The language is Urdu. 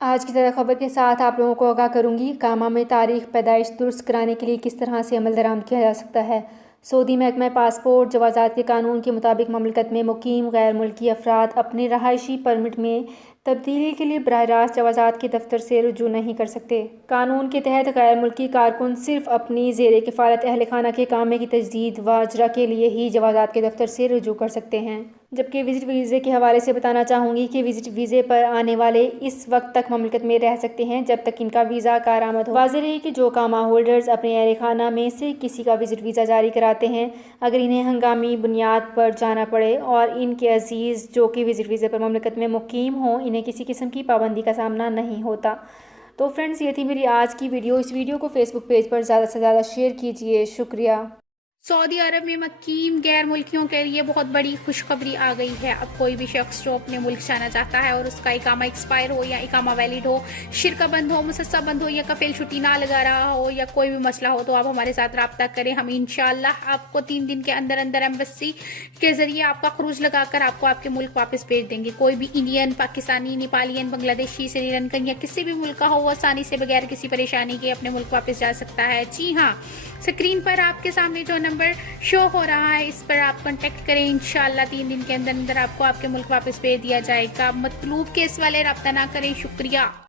آج کی زیادہ خبر کے ساتھ آپ لوگوں کو آگاہ کروں گی کامہ میں تاریخ پیدائش درست کرانے کے لیے کس طرح سے عمل درآمد کیا جا سکتا ہے۔ سعودی محکمہ پاسپورٹ جوازات کے قانون کے مطابق مملکت میں مقیم غیر ملکی افراد اپنے رہائشی پرمٹ میں تبدیلی کے لیے براہ راست جوازات کے دفتر سے رجوع نہیں کر سکتے۔ قانون کے تحت غیر ملکی کارکن صرف اپنی زیر کفالت اہل خانہ کے کامے کی تجدید و اجرا کے لیے ہی جوازات کے دفتر سے رجوع کر سکتے ہیں۔ جبکہ وزٹ ویزے کے حوالے سے بتانا چاہوں گی کہ وزٹ ویزے پر آنے والے اس وقت تک مملکت میں رہ سکتے ہیں جب تک ان کا ویزا کارآمد ہو۔ واضح رہے کہ جو کامہ ہولڈرز اپنے اہل خانہ میں سے کسی کا وزٹ ویزا جاری کراتے ہیں، اگر انہیں ہنگامی بنیاد پر جانا پڑے اور ان کے عزیز جو کہ وزٹ ویزے پر مملکت میں مقیم ہوں، انہیں کسی قسم کی پابندی کا سامنا نہیں ہوتا۔ تو فرینڈز، یہ تھی میری آج کی ویڈیو۔ اس ویڈیو کو فیس بک پیج پر زیادہ سے زیادہ شیئر کیجیے۔ شکریہ۔ سعودی عرب میں مقیم غیر ملکیوں کے لیے بہت بڑی خوشخبری آ گئی ہے۔ اب کوئی بھی شخص جو اپنے ملک جانا چاہتا ہے اور اس کا اقامہ ایکسپائر ہو یا اقامہ ویلڈ ہو، شرکہ بند ہو، مسسہ بند ہو یا کفیل چھٹی نہ لگا رہا ہو یا کوئی بھی مسئلہ ہو، تو آپ ہمارے ساتھ رابطہ کریں۔ ہم انشاءاللہ آپ کو 3 دن کے اندر اندر ایمبیسی کے ذریعے آپ کا خروج لگا کر آپ کو آپ کے ملک واپس بھیج دیں گے۔ کوئی بھی انڈین، پاکستانی، نیپالین، بنگلہ دیشی، سری لنکن یا کسی بھی ملک کا ہو، وہ آسانی سے بغیر کسی پریشانی کے اپنے ملک واپس جا سکتا ہے۔ جی ہاں، اسکرین پر آپ کے سامنے جو نمبر شو ہو رہا ہے، اس پر آپ کنٹیکٹ کریں۔ انشاءاللہ 3 دن کے اندر اندر آپ کو آپ کے ملک واپس بھیج دیا جائے گا۔ مطلوب کیس والے رابطہ نہ کریں۔ شکریہ۔